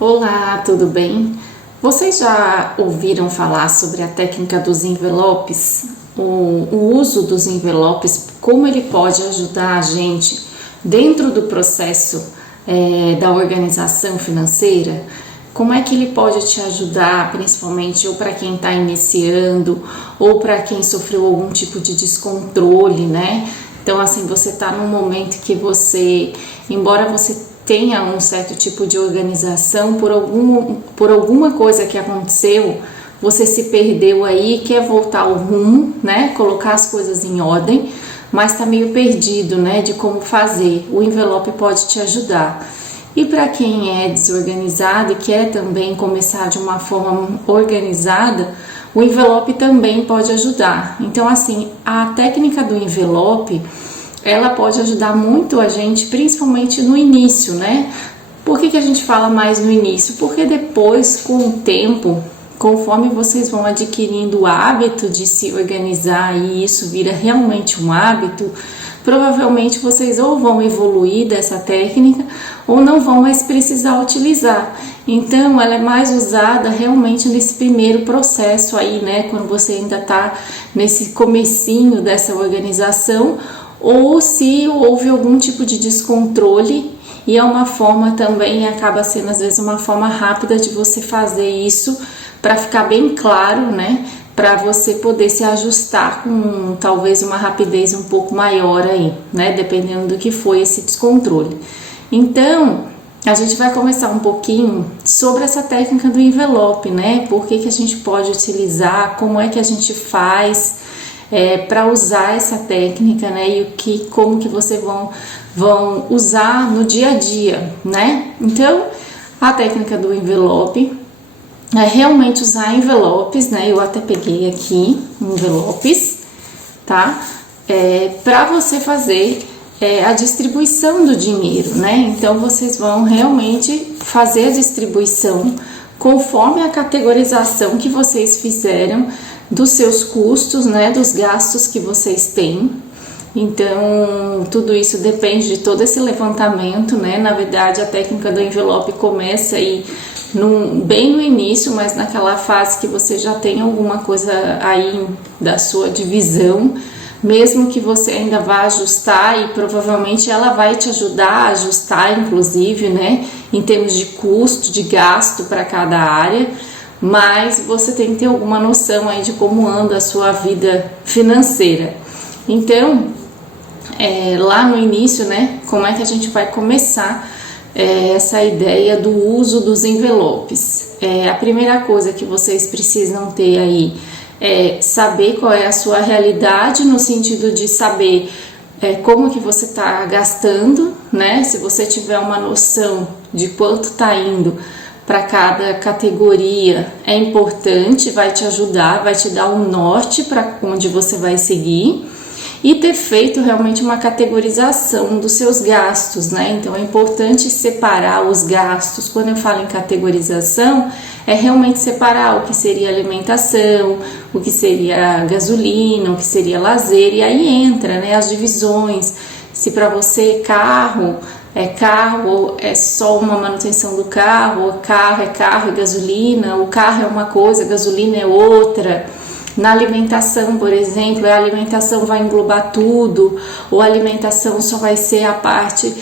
Olá, tudo bem? Vocês já ouviram falar sobre a técnica dos envelopes? O uso dos envelopes, como ele pode ajudar a gente dentro do processo da organização financeira? Como é que ele pode te ajudar, principalmente ou para quem está iniciando ou para quem sofreu algum tipo de descontrole, né? Então, assim, você está num momento que embora você tenha um certo tipo de organização, por alguma coisa que aconteceu, você se perdeu aí, quer voltar ao rumo, né? Colocar as coisas em ordem, mas está meio perdido, né? De como fazer. O envelope pode te ajudar. E para quem é desorganizado e quer também começar de uma forma organizada, o envelope também pode ajudar. Então, assim, a técnica do envelope, ela pode ajudar muito a gente, principalmente no início, né? Por que a gente fala mais no início? Porque depois, com o tempo, conforme vocês vão adquirindo o hábito de se organizar e isso vira realmente um hábito, provavelmente vocês ou vão evoluir dessa técnica ou não vão mais precisar utilizar. Então, ela é mais usada realmente nesse primeiro processo aí, né? Quando você ainda tá nesse comecinho dessa organização, ou se houve algum tipo de descontrole, e é uma forma também, acaba sendo às vezes uma forma rápida de você fazer isso para ficar bem claro, né? Para você poder se ajustar com talvez uma rapidez um pouco maior aí, né? Dependendo do que foi esse descontrole. Então, a gente vai começar um pouquinho sobre essa técnica do envelope, né? Por que a gente pode utilizar, como é que a gente faz para usar essa técnica, né? E como que vocês vão usar no dia a dia, né? Então, a técnica do envelope é realmente usar envelopes, né? Eu até peguei aqui envelopes, tá? Para você fazer a distribuição do dinheiro, né? Então, vocês vão realmente fazer a distribuição conforme a categorização que vocês fizeram dos seus custos, né? Dos gastos que vocês têm. Então, tudo isso depende de todo esse levantamento, né? Na verdade, a técnica do envelope começa aí bem no início, mas naquela fase que você já tem alguma coisa aí da sua divisão, mesmo que você ainda vá ajustar, e provavelmente ela vai te ajudar a ajustar, inclusive, né, em termos de custo, de gasto para cada área, mas você tem que ter alguma noção aí de como anda a sua vida financeira. Então, lá no início, né, como é que a gente vai começar essa ideia do uso dos envelopes? A primeira coisa que vocês precisam ter aí é saber qual é a sua realidade, no sentido de saber como que você está gastando, né? Se você tiver uma noção de quanto está indo para cada categoria, é importante, vai te ajudar, vai te dar um norte para onde você vai seguir. E ter feito realmente uma categorização dos seus gastos, né? Então é importante separar os gastos. Quando eu falo em categorização, é realmente separar o que seria alimentação, o que seria gasolina, o que seria lazer, e aí entra, né, as divisões. Se para você carro é só uma manutenção do carro, o carro é carro e gasolina, o carro é uma coisa, a gasolina é outra. Na alimentação, por exemplo, a alimentação vai englobar tudo, ou a alimentação só vai ser a parte,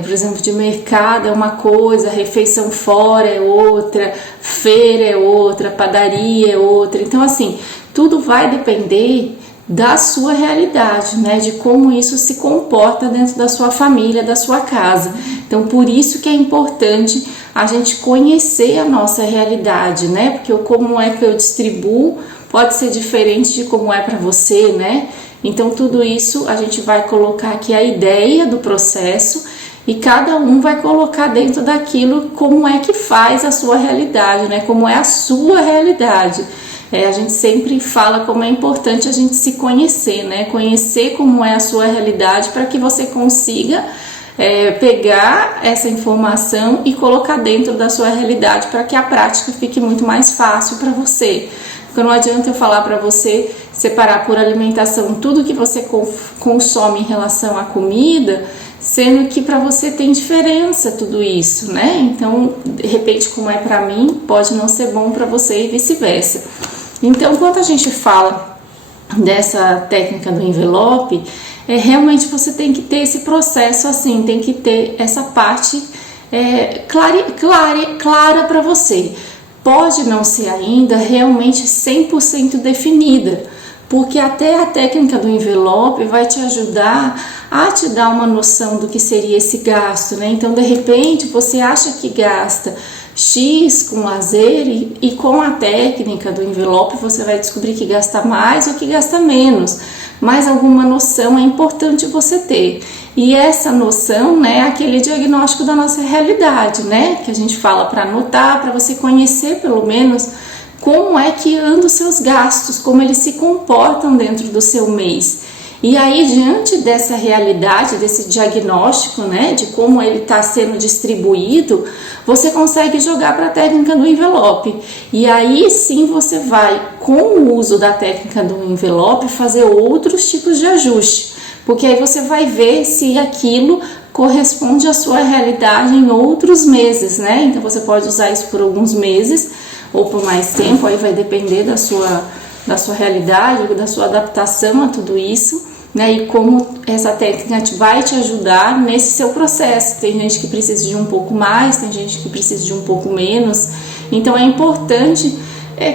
por exemplo, de mercado é uma coisa, refeição fora é outra, feira é outra, padaria é outra. Então, assim, tudo vai depender da sua realidade, né? De como isso se comporta dentro da sua família, da sua casa. Então, por isso que é importante a gente conhecer a nossa realidade, né? Porque como é que eu distribuo pode ser diferente de como é para você, né? Então, tudo isso a gente vai colocar aqui a ideia do processo e cada um vai colocar dentro daquilo como é que faz a sua realidade, né? Como é a sua realidade. A gente sempre fala como é importante a gente se conhecer, né? Conhecer como é a sua realidade para que você consiga pegar essa informação e colocar dentro da sua realidade para que a prática fique muito mais fácil para você. Porque não adianta eu falar para você separar por alimentação tudo que você consome em relação à comida, sendo que para você tem diferença tudo isso, né? Então, de repente, como é para mim, pode não ser bom para você e vice-versa. Então, quando a gente fala dessa técnica do envelope, realmente você tem que ter esse processo assim, tem que ter essa parte clara para você. Pode não ser ainda realmente 100% definida, porque até a técnica do envelope vai te ajudar a te dar uma noção do que seria esse gasto, né? Então, de repente, você acha que gasta X com lazer e com a técnica do envelope você vai descobrir que gasta mais ou que gasta menos, mas alguma noção é importante você ter. E essa noção, né, é aquele diagnóstico da nossa realidade, né, que a gente fala para anotar, para você conhecer pelo menos como é que andam os seus gastos, como eles se comportam dentro do seu mês. E aí, diante dessa realidade, desse diagnóstico, né, de como ele está sendo distribuído, você consegue jogar para a técnica do envelope. E aí sim você vai, com o uso da técnica do envelope, fazer outros tipos de ajuste. Porque aí você vai ver se aquilo corresponde à sua realidade em outros meses, né? Então você pode usar isso por alguns meses ou por mais tempo, aí vai depender da sua realidade, da sua adaptação a tudo isso, né? E como essa técnica vai te ajudar nesse seu processo. Tem gente que precisa de um pouco mais, tem gente que precisa de um pouco menos. Então é importante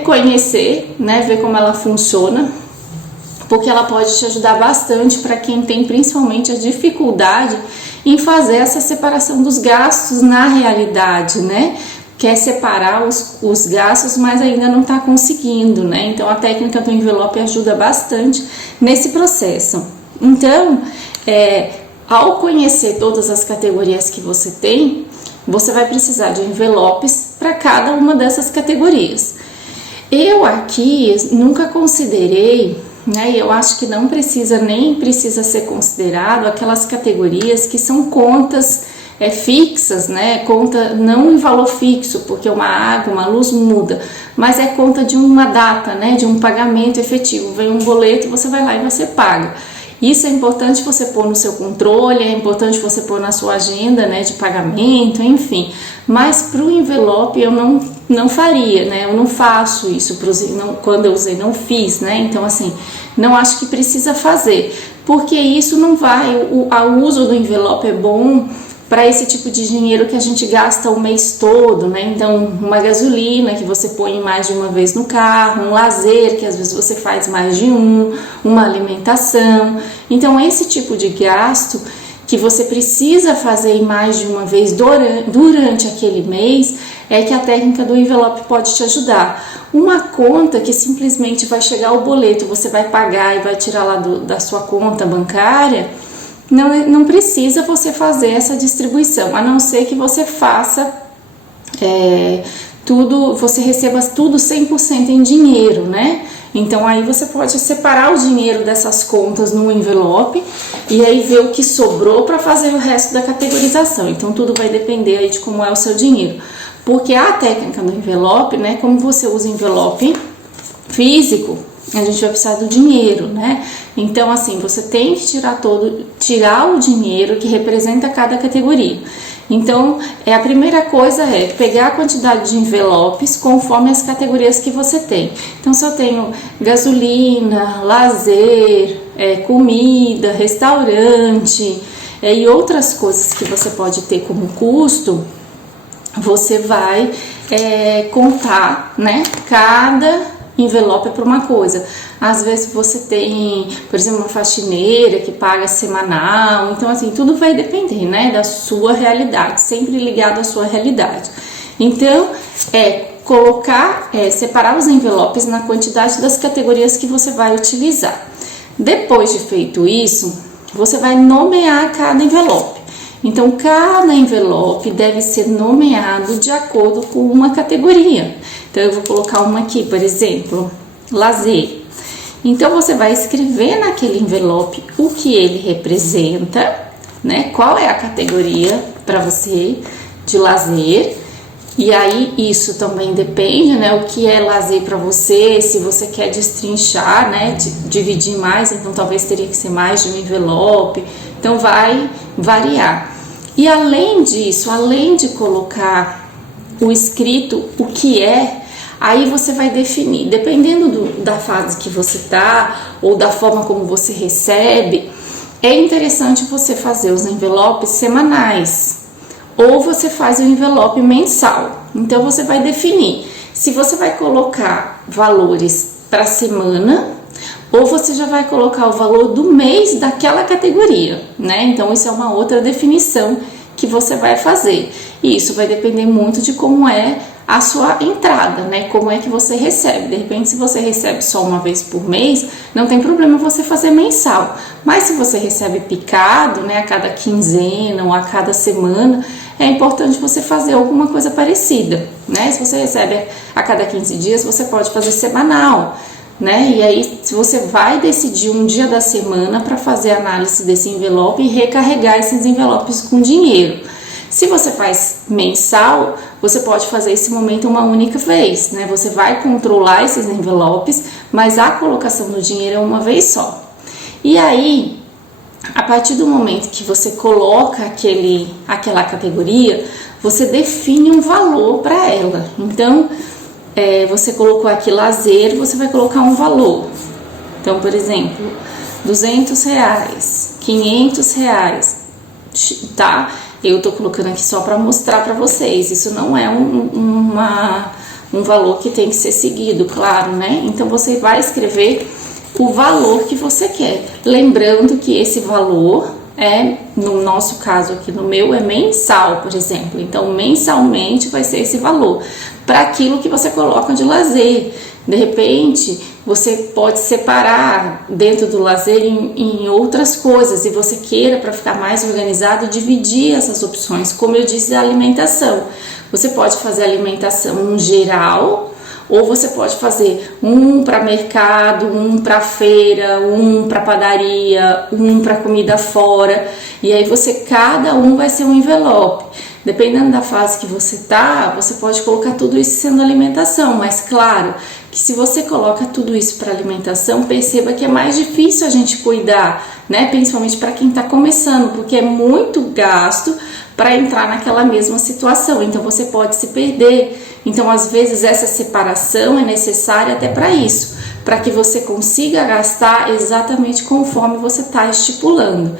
conhecer, né? Ver como ela funciona, porque ela pode te ajudar bastante para quem tem principalmente a dificuldade em fazer essa separação dos gastos na realidade, né? Quer separar os gastos, mas ainda não está conseguindo, né? Então a técnica do envelope ajuda bastante nesse processo. Então, ao conhecer todas as categorias que você tem, você vai precisar de envelopes para cada uma dessas categorias. Eu aqui nunca considerei, né? E eu acho que não precisa ser considerado aquelas categorias que são contas fixas, né? Conta não em valor fixo, porque uma água, uma luz muda, mas é conta de uma data, né? De um pagamento efetivo. Vem um boleto, você vai lá e você paga. Isso é importante você pôr no seu controle, é importante você pôr na sua agenda, né? De pagamento, enfim. Mas para o envelope eu não faria, né? Eu não faço isso, quando eu usei não fiz, né? Então assim, não acho que precisa fazer, porque isso não vai, o uso do envelope é bom para esse tipo de dinheiro que a gente gasta o mês todo, né? Então, uma gasolina que você põe mais de uma vez no carro, um lazer que às vezes você faz mais de uma alimentação. Então, esse tipo de gasto que você precisa fazer mais de uma vez durante aquele mês é que a técnica do envelope pode te ajudar. Uma conta que simplesmente vai chegar o boleto, você vai pagar e vai tirar lá da sua conta bancária, não precisa você fazer essa distribuição, a não ser que você faça tudo, você receba tudo 100% em dinheiro, né? Então aí você pode separar o dinheiro dessas contas no envelope e aí ver o que sobrou para fazer o resto da categorização. Então tudo vai depender aí de como é o seu dinheiro. Porque a técnica do envelope, né, como você usa envelope físico, a gente vai precisar do dinheiro, né? Então, assim, você tem que tirar o dinheiro que representa cada categoria. Então, a primeira coisa é pegar a quantidade de envelopes conforme as categorias que você tem. Então, se eu tenho gasolina, lazer, comida, restaurante e outras coisas que você pode ter como custo, você vai contar, né, cada envelope para uma coisa. Às vezes você tem, por exemplo, uma faxineira que paga semanal, então assim, tudo vai depender, né, da sua realidade, sempre ligado à sua realidade. Então, separar os envelopes na quantidade das categorias que você vai utilizar. Depois de feito isso, você vai nomear cada envelope. Então, cada envelope deve ser nomeado de acordo com uma categoria. Então, eu vou colocar uma aqui, por exemplo, lazer. Então, você vai escrever naquele envelope o que ele representa, né? Qual é a categoria para você de lazer. E aí, isso também depende, né? O que é lazer para você, se você quer destrinchar, né? Dividir mais, então talvez teria que ser mais de um envelope. Então vai variar. E além disso, além de colocar o escrito, o que é, aí você vai definir, dependendo da fase que você tá ou da forma como você recebe, é interessante você fazer os envelopes semanais ou você faz o envelope mensal. Então você vai definir se você vai colocar valores para semana ou você já vai colocar o valor do mês daquela categoria, né? Então isso é uma outra definição que você vai fazer. E isso vai depender muito de como é a sua entrada, né? Como é que você recebe. De repente, se você recebe só uma vez por mês, não tem problema você fazer mensal. Mas se você recebe picado, né, a cada quinzena ou a cada semana, é importante você fazer alguma coisa parecida, né? Se você recebe a cada 15 dias, você pode fazer semanal, né? E aí, se você vai decidir um dia da semana para fazer a análise desse envelope e recarregar esses envelopes com dinheiro. Se você faz mensal, você pode fazer esse momento uma única vez, né? Você vai controlar esses envelopes, mas a colocação do dinheiro é uma vez só. E aí, a partir do momento que você coloca aquela categoria, você define um valor para ela. Então, você colocou aqui lazer, você vai colocar um valor. Então, por exemplo, R$200, R$500, tá? Eu tô colocando aqui só para mostrar para vocês. Isso não é um valor que tem que ser seguido, claro, né? Então, você vai escrever o valor que você quer. Lembrando que esse valor no nosso caso aqui, no meu, é mensal, por exemplo. Então, mensalmente vai ser esse valor para aquilo que você coloca de lazer. De repente, você pode separar dentro do lazer em outras coisas e você queira, para ficar mais organizado, dividir essas opções. Como eu disse, a alimentação. Você pode fazer alimentação geral, ou você pode fazer um para mercado, um para feira, um para padaria, um para comida fora. E aí cada um vai ser um envelope. Dependendo da fase que você tá, você pode colocar tudo isso sendo alimentação, mas claro que se você coloca tudo isso para alimentação, perceba que é mais difícil a gente cuidar, né? Principalmente para quem está começando, porque é muito gasto para entrar naquela mesma situação, então você pode se perder. Então, às vezes, essa separação é necessária até para isso, para que você consiga gastar exatamente conforme você está estipulando.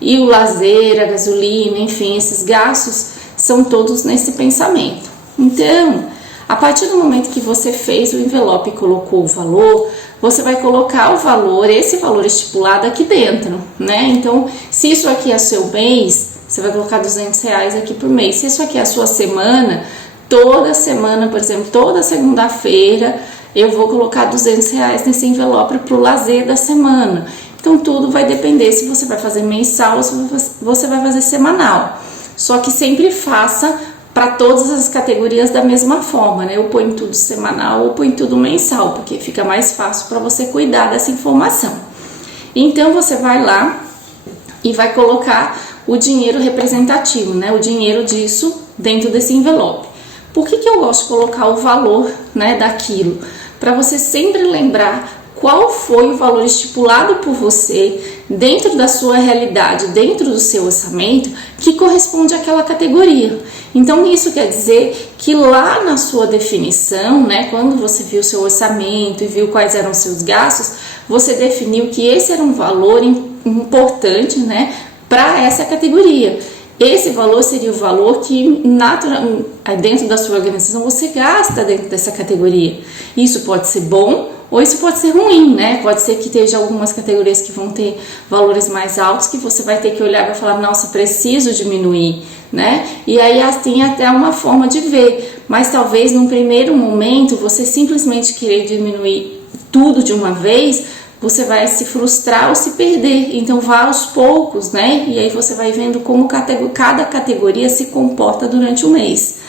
E o lazer, a gasolina, enfim, esses gastos são todos nesse pensamento. Então, a partir do momento que você fez o envelope e colocou o valor, você vai colocar o valor, esse valor estipulado aqui dentro, né? Então, se isso aqui é seu mês, você vai colocar R$200 aqui por mês. Se isso aqui é a sua semana, toda semana, por exemplo, toda segunda-feira, eu vou colocar R$200 nesse envelope para o lazer da semana. Então, tudo vai depender se você vai fazer mensal ou se você vai fazer semanal. Só que sempre faça para todas as categorias da mesma forma, né? Eu ponho tudo semanal ou ponho tudo mensal, porque fica mais fácil para você cuidar dessa informação. Então, você vai lá e vai colocar o dinheiro representativo, né? O dinheiro disso dentro desse envelope. Por que eu gosto de colocar o valor, né, daquilo? Para você sempre lembrar qual foi o valor estipulado por você dentro da sua realidade, dentro do seu orçamento, que corresponde àquela categoria. Então, isso quer dizer que lá na sua definição, né, quando você viu o seu orçamento e viu quais eram os seus gastos, você definiu que esse era um valor importante, né, para essa categoria. Esse valor seria o valor que dentro da sua organização você gasta dentro dessa categoria. Isso pode ser bom ou isso pode ser ruim, né? Pode ser que esteja algumas categorias que vão ter valores mais altos que você vai ter que olhar e vai falar, nossa, preciso diminuir, né? E aí assim até uma forma de ver, mas talvez num primeiro momento você simplesmente querer diminuir tudo de uma vez, você vai se frustrar ou se perder. Então vá aos poucos, né? E aí você vai vendo como cada categoria se comporta durante o mês.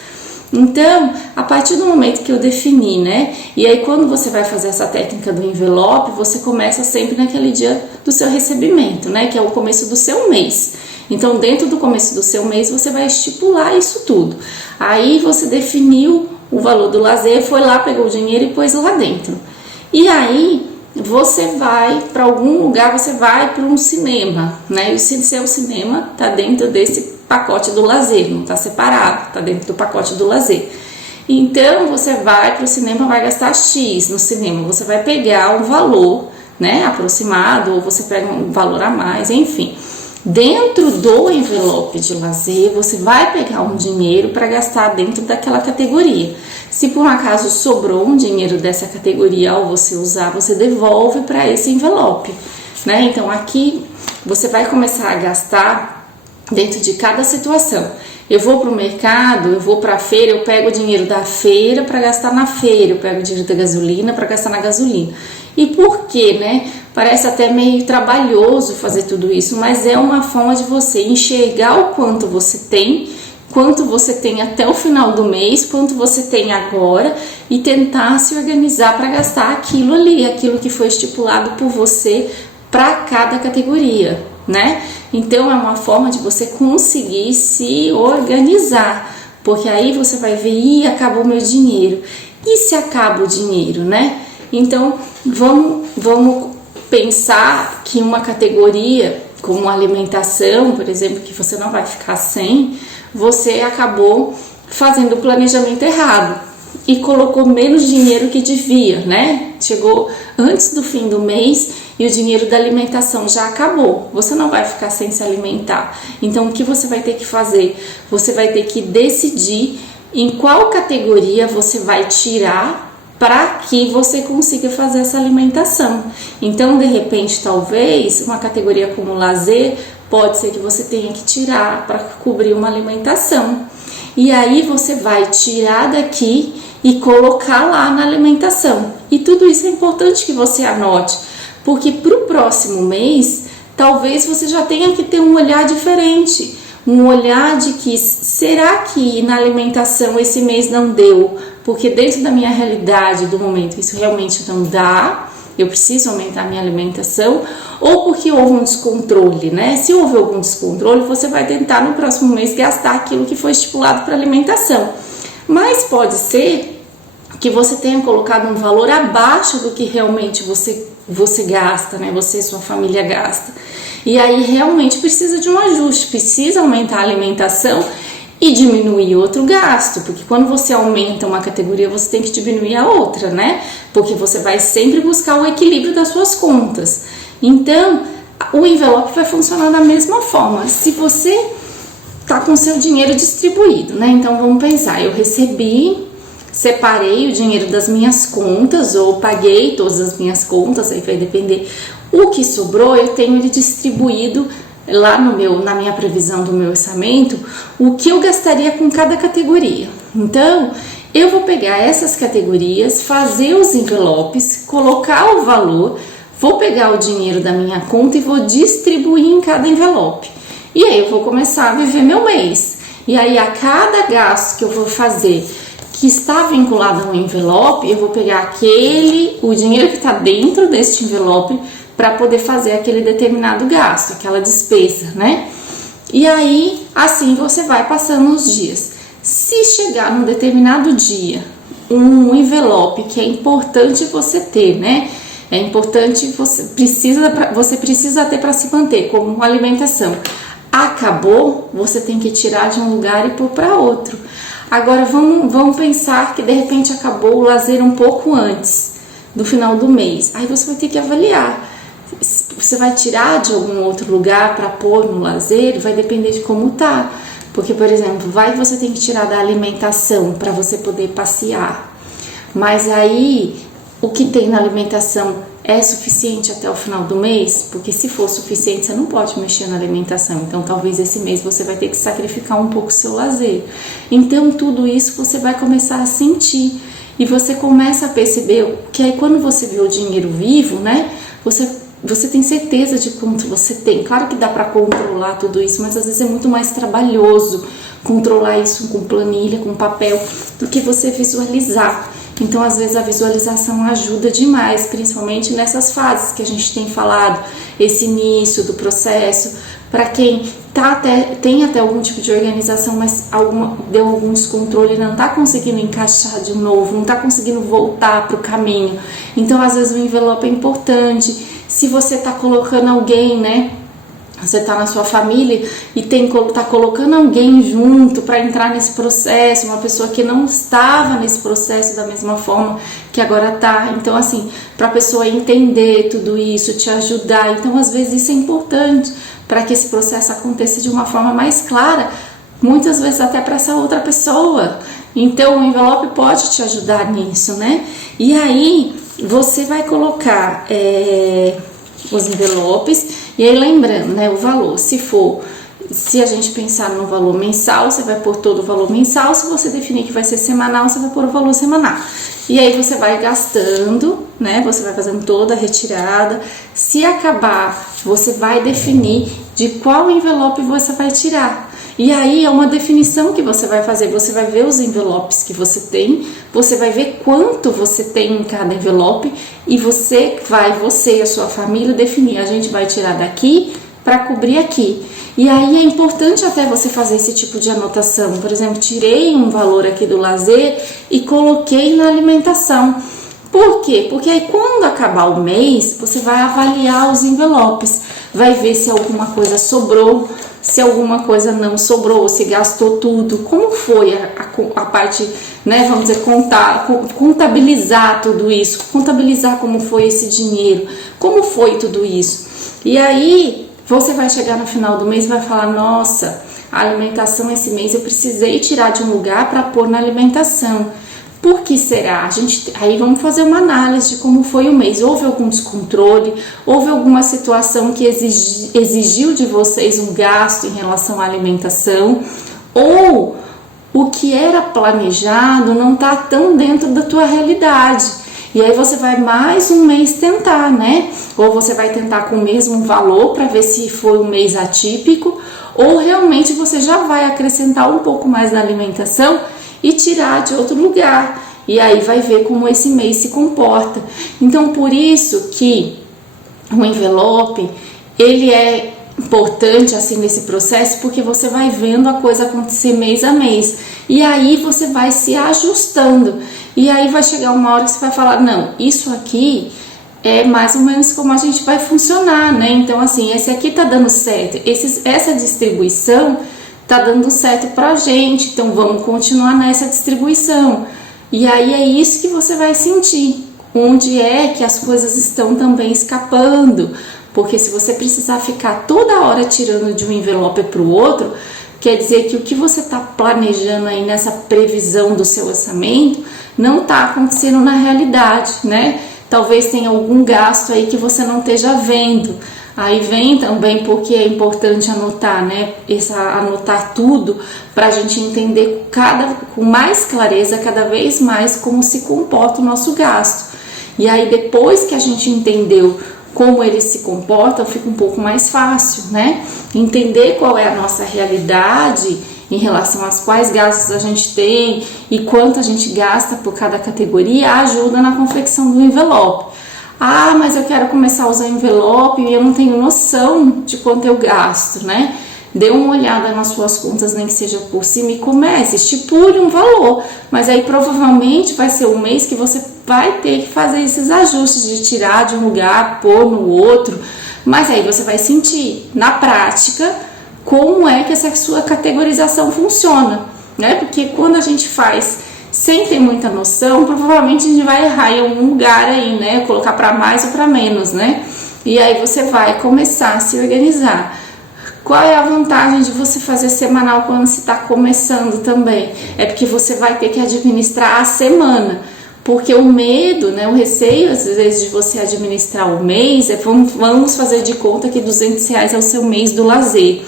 Então, a partir do momento que eu defini, né? E aí quando você vai fazer essa técnica do envelope, você começa sempre naquele dia do seu recebimento, né? Que é o começo do seu mês. Então, dentro do começo do seu mês, você vai estipular isso tudo. Aí você definiu o valor do lazer, foi lá, pegou o dinheiro e pôs lá dentro. E aí você vai para algum lugar, você vai para um cinema, né? E se o seu cinema tá dentro desse pacote do lazer, não tá separado, tá dentro do pacote do lazer. Então você vai para o cinema, vai gastar X no cinema, você vai pegar um valor, né, aproximado, ou você pega um valor a mais, enfim. Dentro do envelope de lazer, você vai pegar um dinheiro para gastar dentro daquela categoria. Se por um acaso sobrou um dinheiro dessa categoria ao você usar, você devolve para esse envelope, né? Então aqui você vai começar a gastar dentro de cada situação. Eu vou para o mercado, eu vou para a feira, eu pego o dinheiro da feira para gastar na feira, eu pego o dinheiro da gasolina para gastar na gasolina. E por quê, né? Parece até meio trabalhoso fazer tudo isso, mas é uma forma de você enxergar o quanto você tem até o final do mês, quanto você tem agora e tentar se organizar para gastar aquilo ali, aquilo que foi estipulado por você para cada categoria, né? Então é uma forma de você conseguir se organizar, porque aí você vai ver, acabou o meu dinheiro. E se acaba o dinheiro, né? Então vamos pensar que uma categoria como alimentação, por exemplo, que você não vai ficar sem, você acabou fazendo o planejamento errado e colocou menos dinheiro que devia, né? Chegou antes do fim do mês e o dinheiro da alimentação já acabou. Você não vai ficar sem se alimentar. Então, o que você vai ter que fazer? Você vai ter que decidir em qual categoria você vai tirar para que você consiga fazer essa alimentação. Então, de repente, talvez uma categoria como lazer, pode ser que você tenha que tirar para cobrir uma alimentação. E aí você vai tirar daqui e colocar lá na alimentação. E tudo isso é importante que você anote, porque para o próximo mês, talvez você já tenha que ter um olhar diferente. Um olhar de que, será que na alimentação esse mês não deu? Porque dentro da minha realidade do momento isso realmente não dá, eu preciso aumentar a minha alimentação, ou porque houve um descontrole, né? Se houve algum descontrole, você vai tentar no próximo mês gastar aquilo que foi estipulado para alimentação. Mas pode ser que você tenha colocado um valor abaixo do que realmente você gasta, né? Você e sua família gasta. E aí realmente precisa de um ajuste, precisa aumentar a alimentação e diminuir outro gasto, porque quando você aumenta uma categoria, você tem que diminuir a outra, né? Porque você vai sempre buscar o equilíbrio das suas contas. Então, o envelope vai funcionar da mesma forma. Se você tá com seu dinheiro distribuído, né? Então, vamos pensar, eu recebi, separei o dinheiro das minhas contas ou paguei todas as minhas contas, aí vai depender. O que sobrou, eu tenho ele distribuído lá na minha previsão do meu orçamento, o que eu gastaria com cada categoria. Então, eu vou pegar essas categorias, fazer os envelopes, colocar o valor, vou pegar o dinheiro da minha conta e vou distribuir em cada envelope. E aí eu vou começar a viver meu mês. E aí a cada gasto que eu vou fazer que está vinculado a um envelope, eu vou pegar o dinheiro que está dentro deste envelope para poder fazer aquele determinado gasto, aquela despesa, né? E aí, assim você vai passando os dias. Se chegar num determinado dia, um envelope que é importante você ter, né? É importante, você precisa ter para se manter, como uma alimentação. Acabou, você tem que tirar de um lugar e pôr para outro. Agora vamos pensar que de repente acabou o lazer um pouco antes do final do mês. Aí você vai ter que avaliar. Você vai tirar de algum outro lugar para pôr no lazer, vai depender de como tá. Porque, por exemplo, você tem que tirar da alimentação para você poder passear. Mas aí, o que tem na alimentação é suficiente até o final do mês? Porque se for suficiente, você não pode mexer na alimentação. Então, talvez esse mês você vai ter que sacrificar um pouco o seu lazer. Então, tudo isso você vai começar a sentir. E você começa a perceber que aí quando você vê o dinheiro vivo, né? Você tem certeza de quanto você tem. Claro que dá para controlar tudo isso, mas às vezes é muito mais trabalhoso controlar isso com planilha, com papel, do que você visualizar. Então, às vezes, a visualização ajuda demais, principalmente nessas fases que a gente tem falado, esse início do processo, para quem tem até algum tipo de organização, mas deu algum descontrole, não está conseguindo encaixar de novo, não está conseguindo voltar para o caminho. Então, às vezes, o envelope é importante. Se você está colocando alguém, né? Você está na sua família e está colocando alguém junto para entrar nesse processo, uma pessoa que não estava nesse processo da mesma forma que agora está. Então, assim, para a pessoa entender tudo isso, te ajudar. Então, às vezes, isso é importante para que esse processo aconteça de uma forma mais clara, muitas vezes até para essa outra pessoa. Então, o envelope pode te ajudar nisso, né? E aí, você vai colocar os envelopes. E aí lembrando, né, o valor, se a gente pensar no valor mensal, você vai pôr todo o valor mensal. Se você definir que vai ser semanal, você vai pôr o valor semanal. E aí você vai gastando, né, você vai fazendo toda a retirada. Se acabar, você vai definir de qual envelope você vai tirar. E aí é uma definição que você vai fazer, você vai ver os envelopes que você tem, você vai ver quanto você tem em cada envelope e você e a sua família definir, a gente vai tirar daqui para cobrir aqui. E aí é importante até você fazer esse tipo de anotação, por exemplo, tirei um valor aqui do lazer e coloquei na alimentação. Por quê? Porque aí quando acabar o mês, você vai avaliar os envelopes, vai ver se alguma coisa sobrou, se alguma coisa não sobrou, se gastou tudo, como foi a parte, né, vamos dizer, contabilizar tudo isso, contabilizar como foi esse dinheiro, como foi tudo isso. E aí você vai chegar no final do mês e vai falar, nossa, a alimentação esse mês eu precisei tirar de um lugar para pôr na alimentação. Por que será? Aí vamos fazer uma análise de como foi o mês. Houve algum descontrole? Houve alguma situação que exigiu de vocês um gasto em relação à alimentação? Ou o que era planejado não está tão dentro da tua realidade? E aí você vai mais um mês tentar, né? Ou você vai tentar com o mesmo valor para ver se foi um mês atípico, ou realmente você já vai acrescentar um pouco mais na alimentação e tirar de outro lugar, e aí vai ver como esse mês se comporta. Então, por isso que o envelope, ele é importante assim nesse processo, porque você vai vendo a coisa acontecer mês a mês, e aí você vai se ajustando, e aí vai chegar uma hora que você vai falar, não, isso aqui é mais ou menos como a gente vai funcionar, né? Então, assim, esse aqui tá dando certo, essa distribuição tá dando certo pra gente, então vamos continuar nessa distribuição. E aí é isso que você vai sentir, onde é que as coisas estão também escapando, porque se você precisar ficar toda hora tirando de um envelope para o outro, quer dizer que o que você está planejando aí nessa previsão do seu orçamento não está acontecendo na realidade, né? Talvez tenha algum gasto aí que você não esteja vendo. Aí vem também porque é importante anotar, né? Anotar tudo para a gente entender com mais clareza, cada vez mais, como se comporta o nosso gasto. E aí depois que a gente entendeu como ele se comporta, fica um pouco mais fácil, né? Entender qual é a nossa realidade em relação às quais gastos a gente tem e quanto a gente gasta por cada categoria ajuda na confecção do envelope. Ah, mas eu quero começar a usar envelope e eu não tenho noção de quanto eu gasto, né? Dê uma olhada nas suas contas, nem que seja por cima, e comece, estipule um valor. Mas aí provavelmente vai ser um mês que você vai ter que fazer esses ajustes de tirar de um lugar, pôr no outro. Mas aí você vai sentir na prática como é que essa sua categorização funciona, né? Porque quando a gente faz sem ter muita noção, provavelmente a gente vai errar em algum lugar aí, né? Colocar para mais ou para menos, né? E aí você vai começar a se organizar. Qual é a vantagem de você fazer semanal quando você está começando também? É porque você vai ter que administrar a semana. Porque o medo, né, o receio às vezes de você administrar o mês é vamos fazer de conta que R$200 é o seu mês do lazer.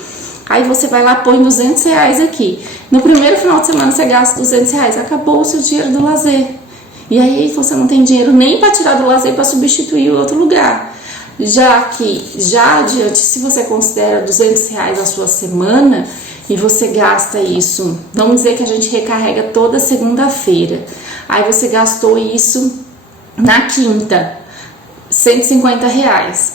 Aí você vai lá, põe R$200 aqui. No primeiro final de semana você gasta R$200, acabou o seu dinheiro do lazer. E aí você não tem dinheiro nem para tirar do lazer para substituir o outro lugar. Já adiante, se você considera R$200 a sua semana e você gasta isso, vamos dizer que a gente recarrega toda segunda-feira. Aí você gastou isso na quinta. R$ 150.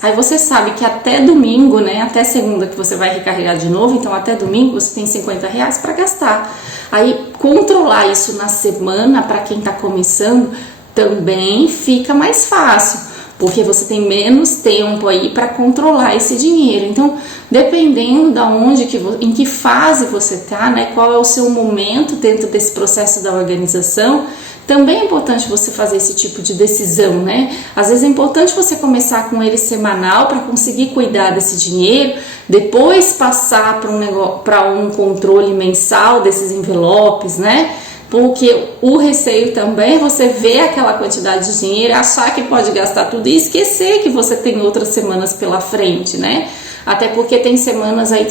Aí você sabe que até domingo, né, até segunda que você vai recarregar de novo, então até domingo você tem R$ 50 para gastar. Aí controlar isso na semana para quem tá começando também fica mais fácil, porque você tem menos tempo aí para controlar esse dinheiro. Então, dependendo da onde em que fase você tá, né, qual é o seu momento dentro desse processo da organização, também é importante você fazer esse tipo de decisão, né? Às vezes é importante você começar com ele semanal para conseguir cuidar desse dinheiro, depois passar para um controle mensal desses envelopes, né? Porque o receio também é você ver aquela quantidade de dinheiro, achar que pode gastar tudo e esquecer que você tem outras semanas pela frente, né? Até porque tem semanas aí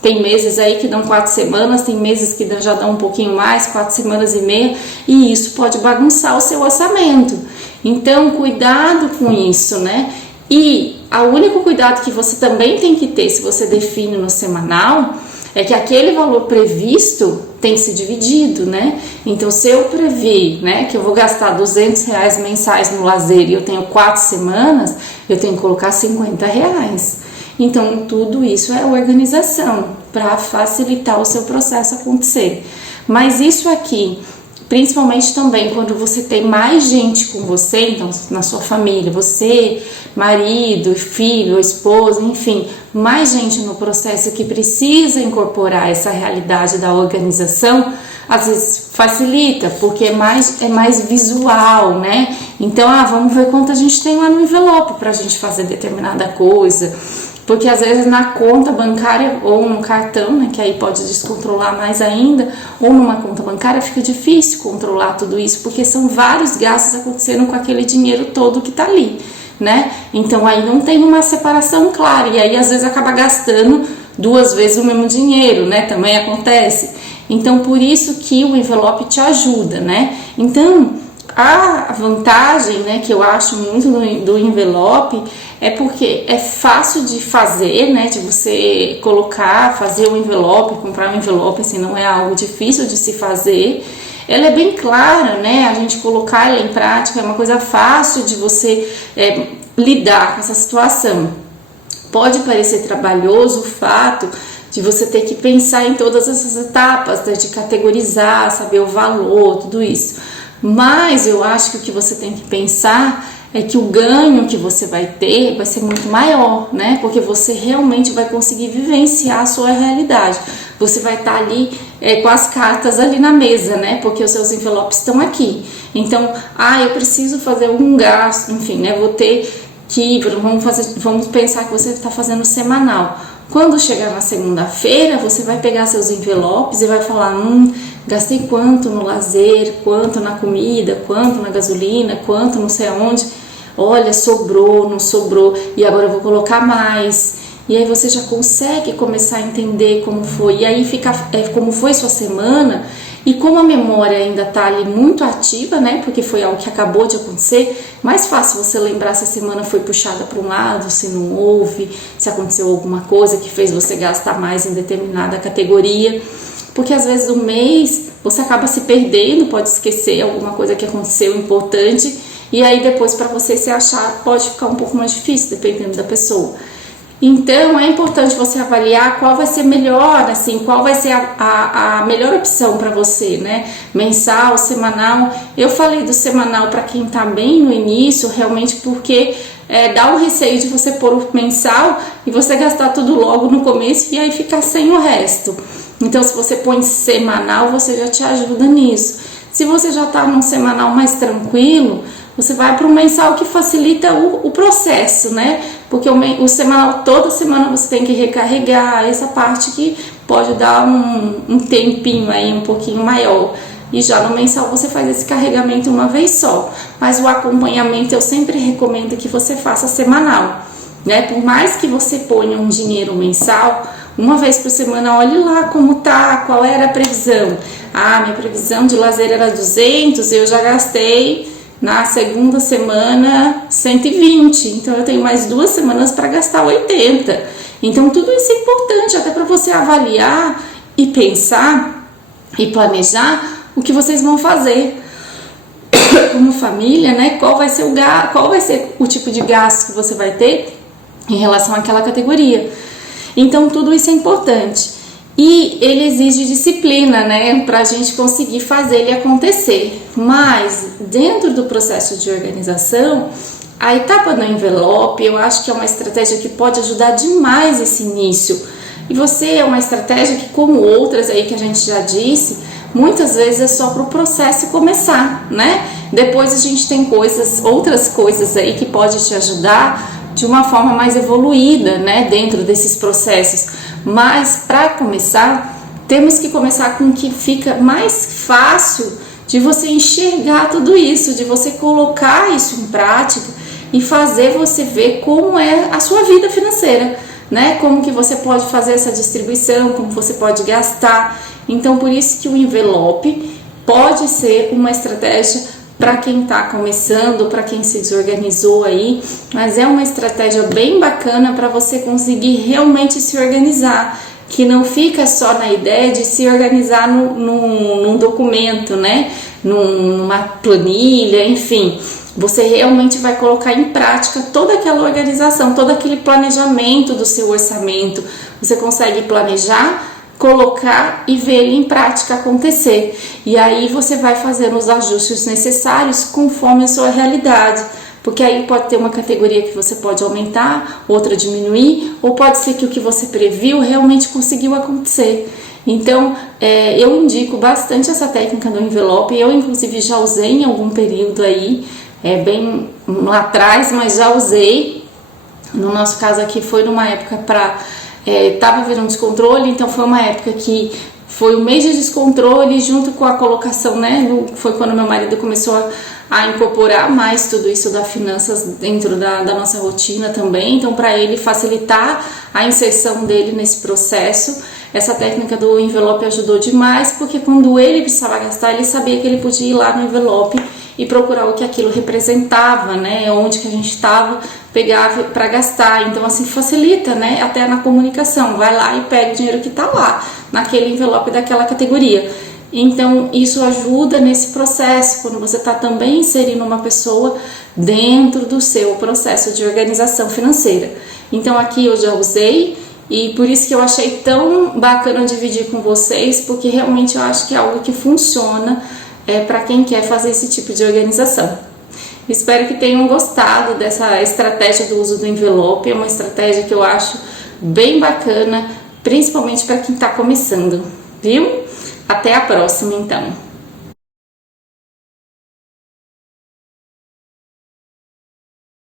tem meses aí que dão 4 semanas, tem meses que já dão um pouquinho mais, 4 semanas e meia, e isso pode bagunçar o seu orçamento. Então, cuidado com isso, né? E o único cuidado que você também tem que ter, se você define no semanal, é que aquele valor previsto tem que ser dividido, né? Então, se eu prever, né, que eu vou gastar R$ 200 mensais no lazer e eu tenho 4 semanas, eu tenho que colocar R$ 50. Então, tudo isso é organização para facilitar o seu processo acontecer. Mas isso aqui, principalmente também quando você tem mais gente com você, então na sua família, você, marido, filho, esposa, enfim, mais gente no processo que precisa incorporar essa realidade da organização, às vezes facilita, porque é mais visual, né? Então, vamos ver quanto a gente tem lá no envelope para a gente fazer determinada coisa. Porque às vezes na conta bancária ou no cartão, né, que aí pode descontrolar mais ainda, ou numa conta bancária fica difícil controlar tudo isso, porque são vários gastos acontecendo com aquele dinheiro todo que tá ali, né? Então aí não tem uma separação clara, e aí às vezes acaba gastando 2 vezes o mesmo dinheiro, né? Também acontece. Então por isso que o envelope te ajuda, né? Então a vantagem, né, que eu acho muito do envelope é porque é fácil de fazer, né, de você fazer um envelope, comprar um envelope, assim, não é algo difícil de se fazer. Ela é bem clara, né, a gente colocar ela em prática é uma coisa fácil de você lidar com essa situação. Pode parecer trabalhoso o fato de você ter que pensar em todas essas etapas, né, de categorizar, saber o valor, tudo isso. Mas eu acho que o que você tem que pensar é que o ganho que você vai ter vai ser muito maior, né? Porque você realmente vai conseguir vivenciar a sua realidade. Você vai estar ali com as cartas ali na mesa, né? Porque os seus envelopes estão aqui. Então, eu preciso fazer algum gasto, enfim, né? Vou ter que, vamos pensar que você está fazendo semanal. Quando chegar na segunda-feira, você vai pegar seus envelopes e vai falar, gastei quanto no lazer, quanto na comida, quanto na gasolina, quanto não sei aonde. Olha, sobrou, não sobrou, e agora eu vou colocar mais. E aí você já consegue começar a entender como foi. E aí fica como foi sua semana. E como a memória ainda está ali muito ativa, né? Porque foi algo que acabou de acontecer, mais fácil você lembrar se a semana foi puxada para um lado, se não houve, se aconteceu alguma coisa que fez você gastar mais em determinada categoria. Porque às vezes o mês você acaba se perdendo, pode esquecer alguma coisa que aconteceu importante, e aí depois para você se achar pode ficar um pouco mais difícil, dependendo da pessoa. Então é importante você avaliar qual vai ser melhor, assim, qual vai ser a melhor opção para você, né? Mensal, semanal. Eu falei do semanal para quem tá bem no início, realmente porque dá um receio de você pôr o mensal e você gastar tudo logo no começo e aí ficar sem o resto. Então se você põe semanal, você já te ajuda nisso. Se você já tá num semanal mais tranquilo, você vai para o mensal que facilita o processo, né? Porque o semanal, toda semana você tem que recarregar, essa parte que pode dar um tempinho aí um pouquinho maior. E já no mensal você faz esse carregamento uma vez só. Mas o acompanhamento eu sempre recomendo que você faça semanal, né? Por mais que você ponha um dinheiro mensal, uma vez por semana, olhe lá como tá, qual era a previsão. Minha previsão de lazer era 200, eu já gastei na segunda semana 120, então eu tenho mais 2 semanas para gastar 80. Então tudo isso é importante até para você avaliar e pensar e planejar o que vocês vão fazer como família, né, qual vai ser o tipo de gasto que você vai ter em relação àquela categoria. Então tudo isso é importante e ele exige disciplina, né, para a gente conseguir fazer ele acontecer. Mas dentro do processo de organização, a etapa do envelope eu acho que é uma estratégia que pode ajudar demais esse início. E você é uma estratégia que, como outras aí que a gente já disse, muitas vezes é só para o processo começar, né? Depois a gente tem outras coisas aí que pode te ajudar de uma forma mais evoluída, né, dentro desses processos. Mas para começar, temos que começar com o que fica mais fácil de você enxergar tudo isso, de você colocar isso em prática e fazer você ver como é a sua vida financeira, né? Como que você pode fazer essa distribuição, como você pode gastar. Então, por isso que o envelope pode ser uma estratégia para quem está começando, para quem se desorganizou aí, mas é uma estratégia bem bacana para você conseguir realmente se organizar, que não fica só na ideia de se organizar num documento, né? Numa planilha, enfim. Você realmente vai colocar em prática toda aquela organização, todo aquele planejamento do seu orçamento. Você consegue planejar, colocar e ver ele em prática acontecer. E aí você vai fazendo os ajustes necessários conforme a sua realidade. Porque aí pode ter uma categoria que você pode aumentar, outra diminuir, ou pode ser que o que você previu realmente conseguiu acontecer. Então, eu indico bastante essa técnica do envelope. Eu, inclusive, já usei em algum período aí, bem lá atrás, mas já usei. No nosso caso aqui foi numa época estava virando descontrole, então foi uma época que foi um mês de descontrole junto com a colocação, né? Foi quando meu marido começou a incorporar mais tudo isso das finanças dentro da nossa rotina também. Então, para ele facilitar a inserção dele nesse processo, essa técnica do envelope ajudou demais, porque quando ele precisava gastar, ele sabia que ele podia ir lá no envelope e procurar o que aquilo representava, né? Onde que a gente estava, pegava para gastar. Então, assim, facilita, né? Até na comunicação. Vai lá e pega o dinheiro que está lá, naquele envelope daquela categoria. Então, isso ajuda nesse processo, quando você está também inserindo uma pessoa dentro do seu processo de organização financeira. Então, aqui eu já usei e por isso que eu achei tão bacana dividir com vocês, porque realmente eu acho que é algo que funciona para quem quer fazer esse tipo de organização. Espero que tenham gostado dessa estratégia do uso do envelope. É uma estratégia que eu acho bem bacana, principalmente para quem está começando, viu? Até a próxima, então.